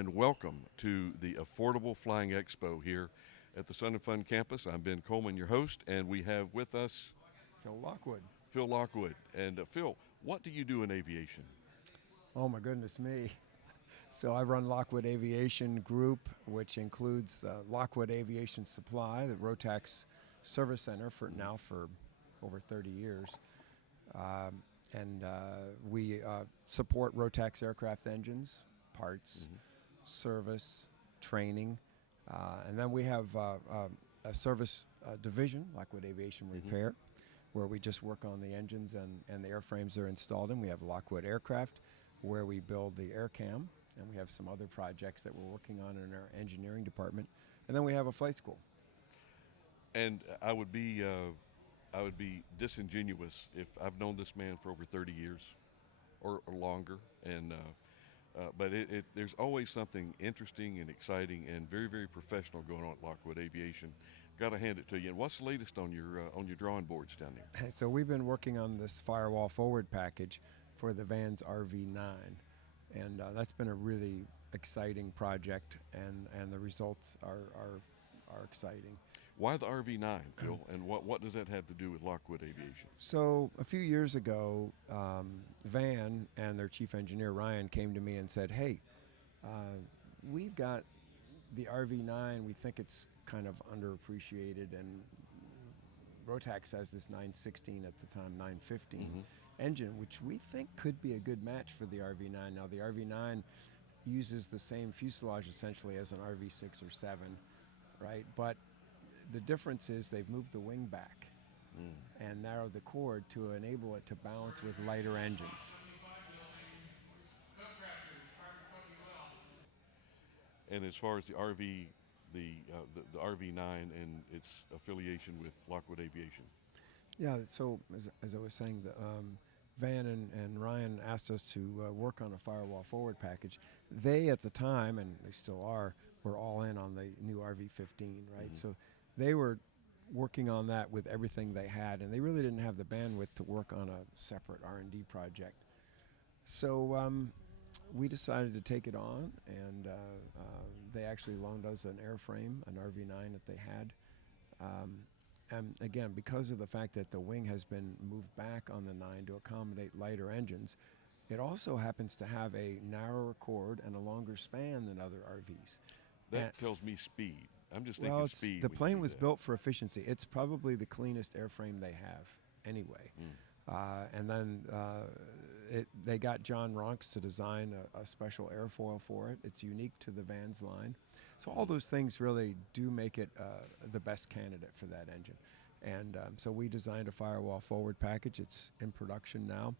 and welcome to the Affordable Flying Expo here at the Sun and Fun campus. I'm Ben Coleman, your host, and we have with us Phil Lockwood. Phil Lockwood. And Phil, what do you do in aviation? Oh my goodness me. So I run Lockwood Aviation Group, which includes Lockwood Aviation Supply, the Rotax Service Center for over 30 years. And we support Rotax aircraft engines, parts, service, training. And then we have a service division, Lockwood Aviation Repair, where we just work on the engines and the airframes they're installed in. We have Lockwood Aircraft, where we build the air cam, and we have some other projects that we're working on in our engineering department. And then we have a flight school. And I would be disingenuous if I've known this man for over 30 years or longer, and but there's always something interesting and exciting and very, very professional going on at Lockwood Aviation. Got to hand it to you. And what's the latest on your drawing boards down there? So we've been working on this firewall forward package for the Vans RV9, and that's been a really exciting project, and the results are exciting. Why the RV9, Phil, and what does that have to do with Lockwood Aviation? So a few years ago, Van and their chief engineer, Ryan, came to me and said, hey, we've got the RV9. We think it's kind of underappreciated, and Rotax has this 916 at the time, 915 engine, which we think could be a good match for the RV9. Now, the RV9 uses the same fuselage essentially as an RV6 or 7, right? But the difference is they've moved the wing back and narrowed the chord to enable it to balance with lighter engines. And as far as the RV, the RV9 and its affiliation with Lockwood Aviation. Yeah, so as I was saying, Van and Ryan asked us to work on a firewall forward package. They, at the time, and they still are, were all in on the new RV15, right? So they were working on that with everything they had, and they really didn't have the bandwidth to work on a separate R&D project. So we decided to take it on, and they actually loaned us an airframe, an RV9 that they had. And again, because of the fact that the wing has been moved back on the 9 to accommodate lighter engines, it also happens to have a narrower chord and a longer span than other RVs. That tells me speed. I'm just thinking Well, speed. the plane was built for efficiency. It's probably the cleanest airframe they have anyway. And then they got John Ronks to design a special airfoil for it. It's unique to the Vans line. So all those things really do make it the best candidate for that engine. And so we designed a firewall forward package. It's in production now,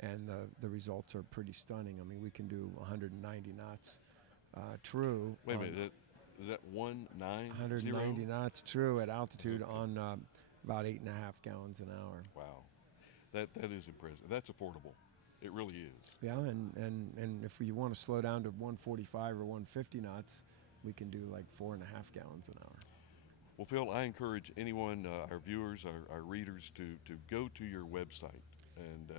and the results are pretty stunning. I mean, we can do 190 knots true. Wait a minute, is that 190? 190 knots true at altitude on about 8.5 gallons an hour. Wow, that is impressive. That's affordable. It really is. Yeah, and if you want to slow down to 145 or 150 knots, we can do like 4.5 gallons an hour. Well, Phil, I encourage anyone, our viewers, our readers, to go to your website and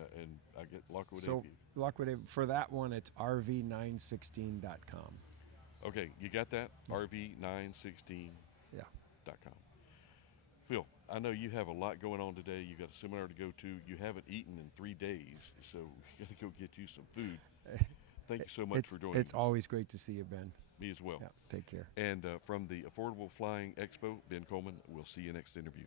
I get Lockwood Aviation. So Lockwood, for that one, it's rv916.com. Okay, you got that? rv916.com. Yeah. Phil, I know you have a lot going on today. You got a seminar to go to. You haven't eaten in 3 days, so we got to go get you some food. Thank you so much for joining us. It's always great to see you, Ben. Me as well. Yeah, take care. And from the Affordable Flying Expo, Ben Coleman, we'll see you next interview.